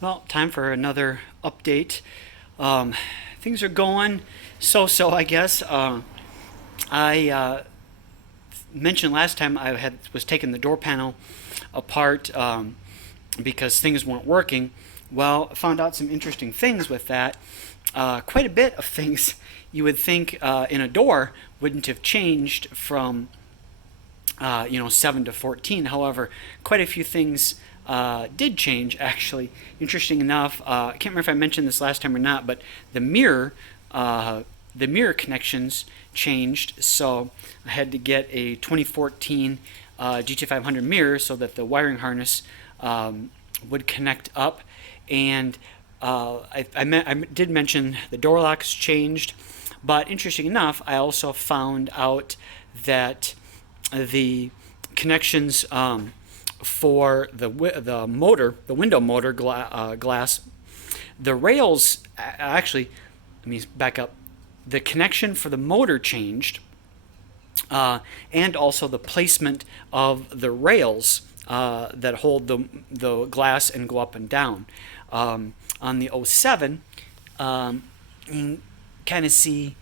Well, time for another update. Um, Things are going so, I guess. I mentioned last time was taking the door panel apart because things weren't working. Well, I found out some interesting things with that. Quite a bit of things you would think in a door wouldn't have changed from 7 to 14. However, quite a few things did change, actually. Interesting enough, I can't remember if I mentioned this last time or not, but the mirror, the mirror connections changed. So I had to get a 2014 GT500 mirror so that the wiring harness would connect up. And I did mention the door locks changed, but interesting enough, I also found out that the connections for the motor, the window motor glass, the rails actually. Let me back up. The connection for the motor changed, and also the placement of the rails that hold the glass and go up and down. On the '07, you kind of see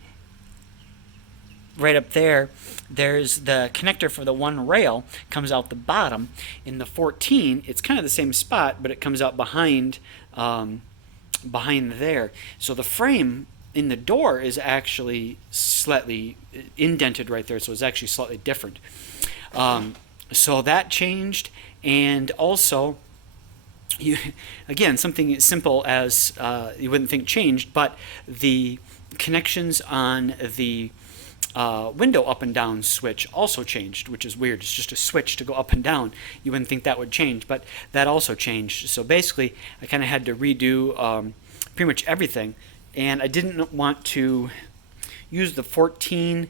right up there, there's the connector for the one rail comes out the bottom. In the 14, it's kind of the same spot, but it comes out behind there. So the frame in the door is actually slightly indented right there, so it's actually slightly different. So that changed, and also you, again, something as simple as you wouldn't think changed, but the connections on the window up and down switch also changed, which is weird. It's just a switch to go up and down. You wouldn't think that would change, but that also changed. So basically, I kind of had to redo pretty much everything, and I didn't want to use the 14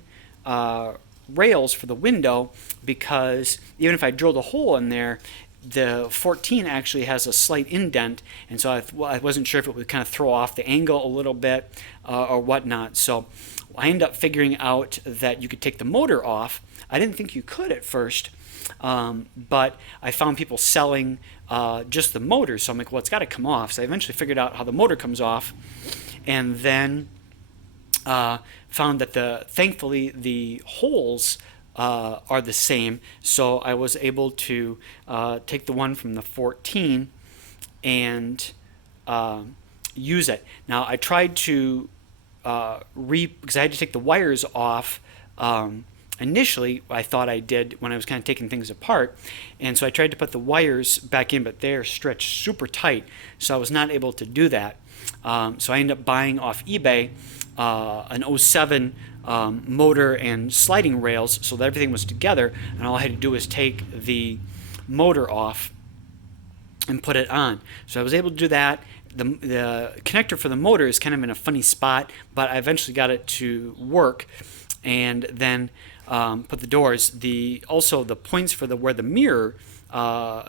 rails for the window because even if I drilled a hole in there, the 14 actually has a slight indent, and so I wasn't sure if it would kind of throw off the angle a little bit or whatnot. So I ended up figuring out that you could take the motor off. I didn't think you could at first, but I found people selling just the motor, so I'm like, well, it's got to come off. So I eventually figured out how the motor comes off, and then found that thankfully the holes are the same. So I was able to take the one from the 14 and use it. Now I tried to because I had to take the wires off. Initially, I thought I did when I was kind of taking things apart, and so I tried to put the wires back in, but they're stretched super tight, so I was not able to do that. So I ended up buying off eBay an '07 motor and sliding rails so that everything was together, and all I had to do was take the motor off and put it on. So I was able to do that. The connector for the motor is kind of in a funny spot, but I eventually got it to work, and then put the doors. Also the points for where the mirror are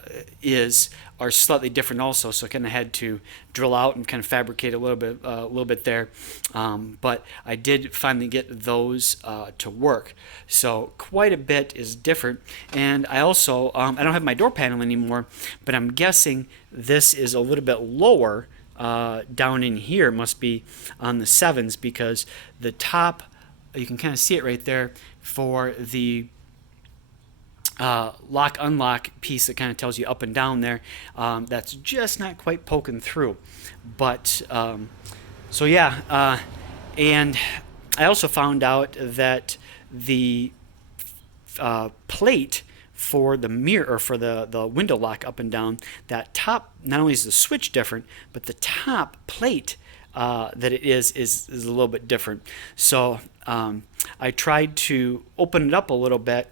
slightly different also, so I kind of had to drill out and kind of fabricate a little bit there, but I did finally get those to work. So quite a bit is different, and I also I don't have my door panel anymore, but I'm guessing this is a little bit lower down in here. It must be on the 7s because the top, you can kind of see it right there for the lock unlock piece that kind of tells you up and down there. That's just not quite poking through, but so yeah, and I also found out that the plate for the mirror, or for the window lock up and down, that top, not only is the switch different, but the top plate that it is a little bit different. So I tried to open it up a little bit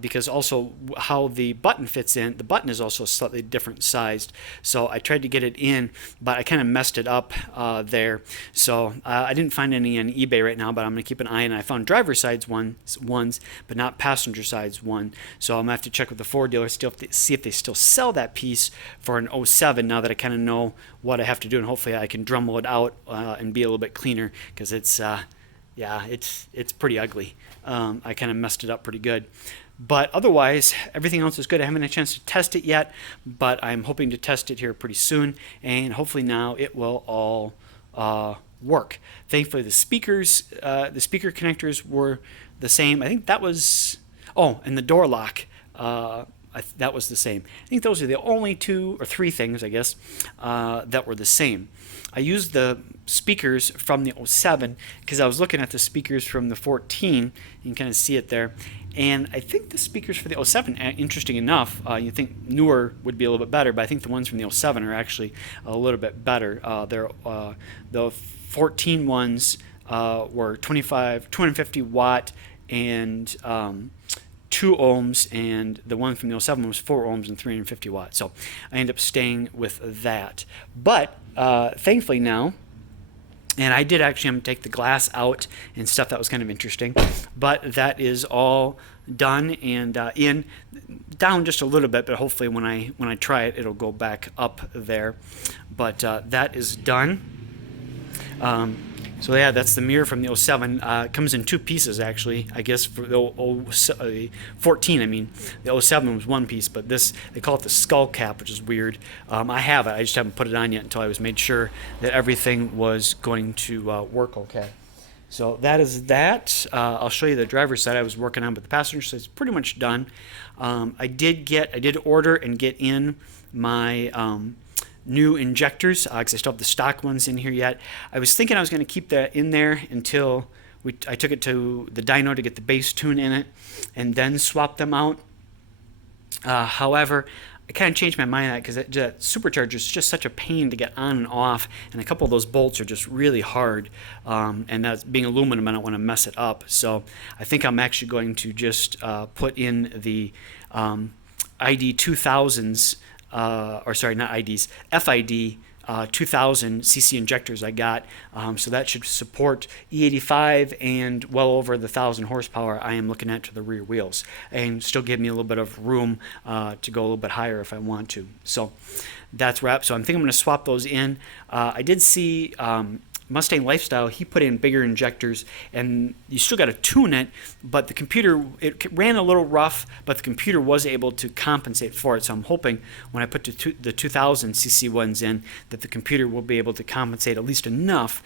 because also how the button fits in, the button is also slightly different sized. So I tried to get it in, but I kind of messed it up there. So I didn't find any on eBay right now, but I'm going to keep an eye on it. I found driver sides ones, but not passenger sides one. So I'm going to have to check with the Ford dealer, see if they still sell that piece for an '07 now that I kind of know what I have to do, and hopefully I can Dremel it out and be a little bit cleaner, because it's yeah, it's pretty ugly. I kind of messed it up pretty good. But otherwise, everything else is good. I haven't had a chance to test it yet, but I'm hoping to test it here pretty soon, and hopefully now it will all work. Thankfully, the speaker connectors were the same. I think that was, oh, and the door lock. That was the same. I think those are the only 2 or 3 things, I guess, that were the same. I used the speakers from the 07 because I was looking at the speakers from the 14. You can kind of see it there. And I think the speakers for the 07, interesting enough, you think newer would be a little bit better, but I think the ones from the 07 are actually a little bit better. The 14 ones were 250 watt and 2 ohms, and the one from the 07 was 4 ohms and 350 watts. So I ended up staying with that. But thankfully now, and I did actually take the glass out and stuff. That was kind of interesting. But that is all done and down just a little bit. But hopefully when I try it, it'll go back up there. But that is done. So yeah, that's the mirror from the 07. It comes in 2 pieces actually. I guess for the 14, I mean. The 07 was 1 piece, but this, they call it the skull cap, which is weird. I have it, I just haven't put it on yet until I was made sure that everything was going to work okay. So that is that. I'll show you the driver's side I was working on, but the passenger side is pretty much done. I did order and get in my new injectors because I still have the stock ones in here yet. I was thinking I was going to keep that in there until I took it to the dyno to get the base tune in it and then swap them out. However, I kind of changed my mind on that because that supercharger is just such a pain to get on and off, and a couple of those bolts are just really hard, and that's being aluminum, I don't want to mess it up. So I think I'm actually going to just put in the ID 2000s, or sorry, not IDs, FID 2000 cc injectors I got, so that should support E85 and well over the 1,000 horsepower I am looking at to the rear wheels, and still give me a little bit of room to go a little bit higher if I want to. So that's wrap. So I'm thinking I'm going to swap those in. I did see Mustang Lifestyle, he put in bigger injectors, and you still got to tune it, but the computer, it ran a little rough, but the computer was able to compensate for it. So I'm hoping when I put the 2000 cc ones in that the computer will be able to compensate at least enough.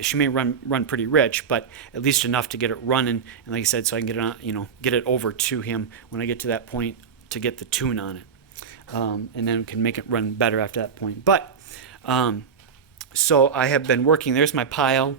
She may run pretty rich, but at least enough to get it running, and like I said, so I can get it on, get it over to him when I get to that point to get the tune on it, and then we can make it run better after that point. But so I have been working. There's my pile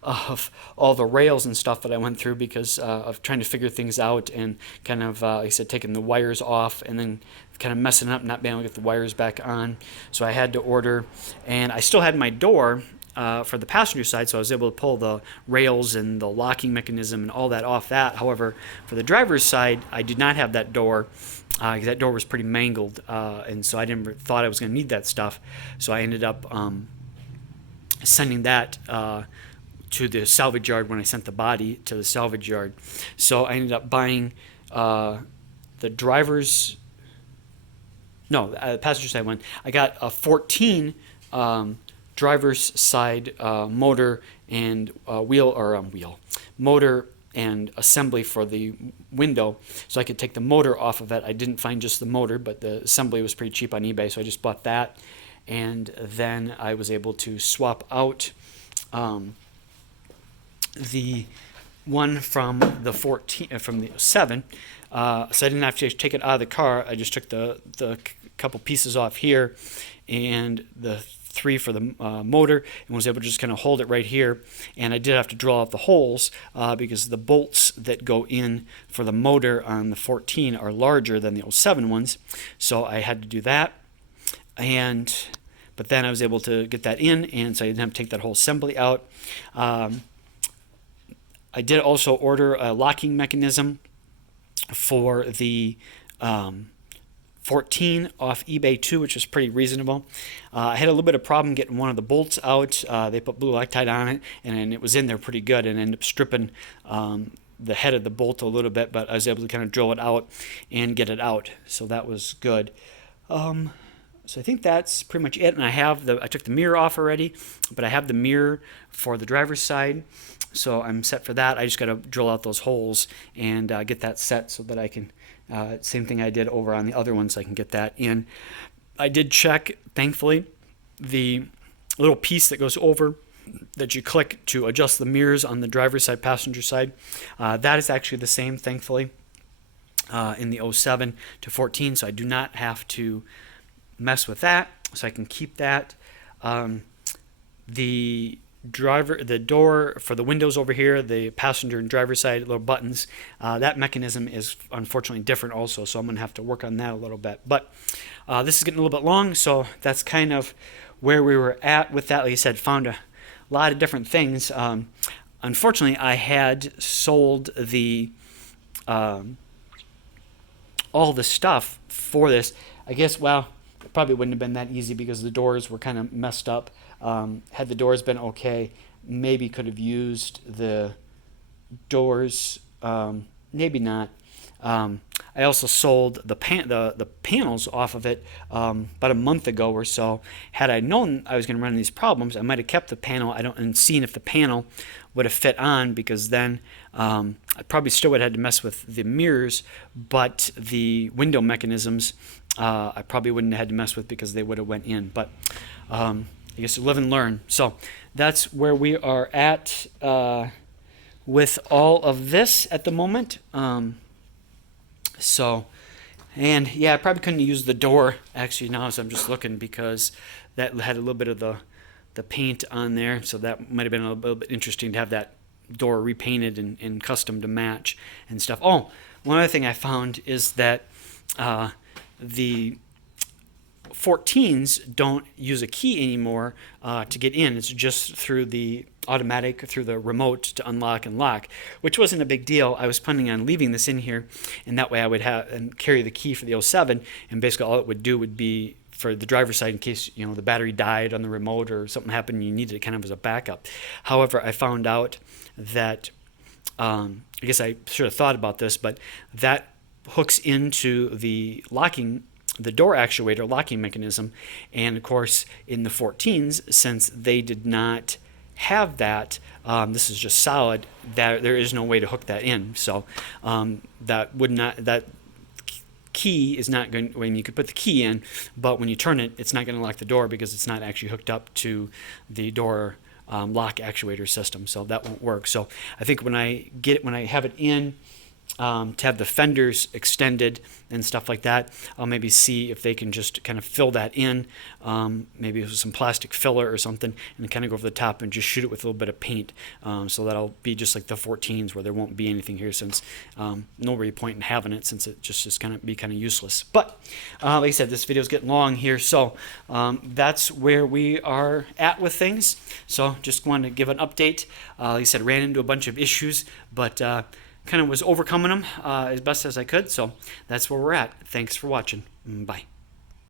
of all the rails and stuff that I went through because of trying to figure things out and kind of, like I said, taking the wires off and then kind of messing up, not being able to get the wires back on. So I had to order, and I still had my door for the passenger side, so I was able to pull the rails and the locking mechanism and all that off that. However, for the driver's side, I did not have that door. Because that door was pretty mangled, and so I never thought I was going to need that stuff. So I ended up sending that to the salvage yard when I sent the body to the salvage yard. So I ended up buying the passenger side one. I got a 14 driver's side motor and motor and assembly for the window, so I could take the motor off of it. I didn't find just the motor, but the assembly was pretty cheap on eBay, so I just bought that. And then I was able to swap out the one from the 14 from the 7, so I didn't have to take it out of the car. I just took the couple pieces off here and the 3 for the motor, and was able to just kind of hold it right here. And I did have to drill out the holes because the bolts that go in for the motor on the 14 are larger than the 07 ones, so I had to do that. But then I was able to get that in, and so I didn't have to take that whole assembly out. I did also order a locking mechanism for the 14 off eBay too, which was pretty reasonable. I had a little bit of problem getting one of the bolts out. They put blue Loctite on it, and it was in there pretty good, and ended up stripping the head of the bolt a little bit, but I was able to kind of drill it out and get it out, so that was good. So I think that's pretty much it. And I took the mirror off already, but I have the mirror for the driver's side. So I'm set for that. I just got to drill out those holes and get that set so that I can, same thing I did over on the other ones, I can get that in. I did check, thankfully, the little piece that goes over that you click to adjust the mirrors on the driver's side, passenger side. That is actually the same, thankfully, in the 07 to 14, so I do not have to mess with that, so I can keep that. The door for the windows over here, the passenger and driver side little buttons, that mechanism is unfortunately different also, so I'm going to have to work on that a little bit. But this is getting a little bit long, so that's kind of where we were at with that. Like I said, found a lot of different things. Unfortunately, I had sold the all the stuff for this. I guess, well, it probably wouldn't have been that easy because the doors were kind of messed up. Had the doors been okay, maybe could have used the doors, maybe not. I also sold the panels off of it about a month ago or so. Had I known I was going to run into these problems, I might have kept the panel and seen if the panel would have fit on, because then I probably still would have had to mess with the mirrors, but the window mechanisms I probably wouldn't have had to mess with because they would have went in. But I guess live and learn. So that's where we are at with all of this at the moment. And yeah, I probably couldn't use the door actually now as I'm just looking, because that had a little bit of the paint on there, so that might have been a little bit interesting to have that door repainted and custom to match and stuff. Oh, one other thing I found is that the 14s don't use a key anymore to get in. It's just through the automatic, through the remote to unlock and lock, which wasn't a big deal. I was planning on leaving this in here, and that way I would have and carry the key for the 07, and basically all it would do would be for the driver's side in case the battery died on the remote or something happened and you needed it kind of as a backup. However, I found out that I guess I should have thought about this, but that hooks into the door actuator locking mechanism, and of course in the 14s, since they did not have that, this is just solid, that there is no way to hook that in. So that key is not going, when you could put the key in, but when you turn it, it's not going to lock the door because it's not actually hooked up to the door lock actuator system, so that won't work. So I think when I have it in, to have the fenders extended and stuff like that, I'll maybe see if they can just kind of fill that in, maybe with some plastic filler or something, and kind of go over the top and just shoot it with a little bit of paint, so that'll be just like the 14s where there won't be anything here, since no real point in having it, since it just is going to be kind of useless. But like I said, this video is getting long here, so that's where we are at with things. So just wanted to give an update. Like I said, ran into a bunch of issues, but kind of was overcoming them as best as I could. So that's where we're at. Thanks for watching. Bye.